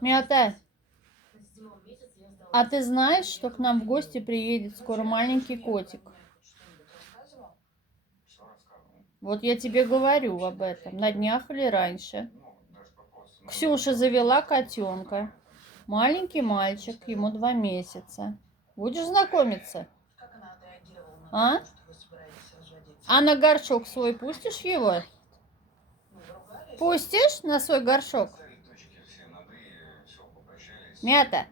Мята, а ты знаешь, что к нам в гости приедет скоро маленький котик? Вот я тебе говорю об этом, на днях или раньше. Ксюша завела котенка. Маленький мальчик, ему 2 месяца. Будешь знакомиться? А? А на горшок свой пустишь его? Пустишь на свой горшок? Мята.